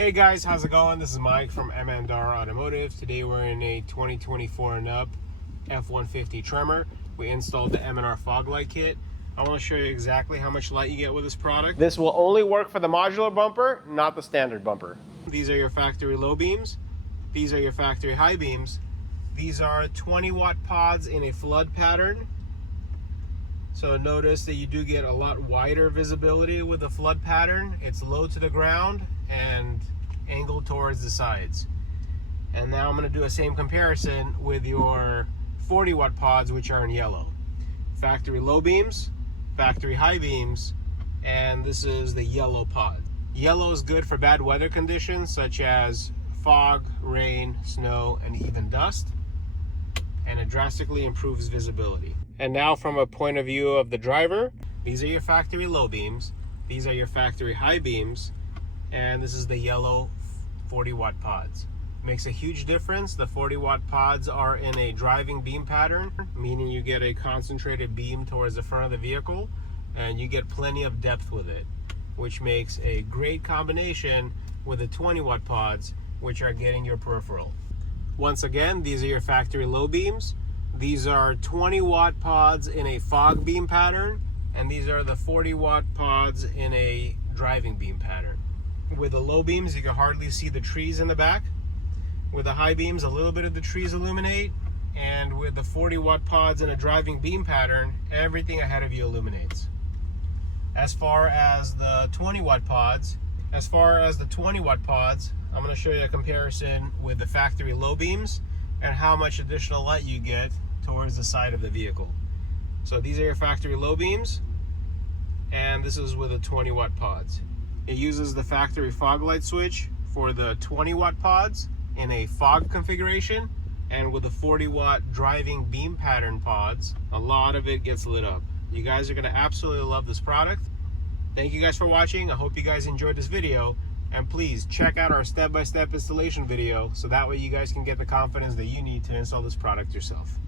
Hey guys, how's it going? This is Mike from M&R Automotive. Today we're in a 2024 and up F150 Tremor. We installed the M&R fog light kit. I want to show you exactly how much light you get with this product. This will only work for the modular bumper, not the standard bumper. These are your factory low beams. These are your factory high beams. These are 20 watt pods in a flood pattern. So notice that you do get a lot wider visibility with the flood pattern. It's low to the ground and angled towards the sides. And now I'm going to do a same comparison with your 40 watt pods, which are in yellow. Factory low beams, factory high beams, and this is the yellow pod. Yellow is good for bad weather conditions such as fog, rain, snow, and even dust, and it drastically improves visibility. And now from a point of view of the driver, these are your factory low beams, these are your factory high beams, and this is the yellow 40 watt pods. Makes a huge difference. The 40 watt pods are in a driving beam pattern, meaning you get a concentrated beam towards the front of the vehicle and you get plenty of depth with it, which makes a great combination with the 20 watt pods, which are getting your peripheral. Once again, these are your factory low beams. These are 20 watt pods in a fog beam pattern, and these are the 40 watt pods in a driving beam pattern. With the low beams, you can hardly see the trees in the back. With the high beams, a little bit of the trees illuminate, and with the 40 watt pods in a driving beam pattern, everything ahead of you illuminates. As far as the 20 watt pods, I'm going to show you a comparison with the factory low beams and how much additional light you get towards the side of the vehicle. So these are your factory low beams, and this is with the 20 watt pods. It uses the factory fog light switch for the 20 watt pods in a fog configuration, and with the 40 watt driving beam pattern pods, a lot of it gets lit up. You guys are going to absolutely love this product. Thank you guys for watching. I hope you guys enjoyed this video, and please check out our step-by-step installation video so that way you guys can get the confidence that you need to install this product yourself.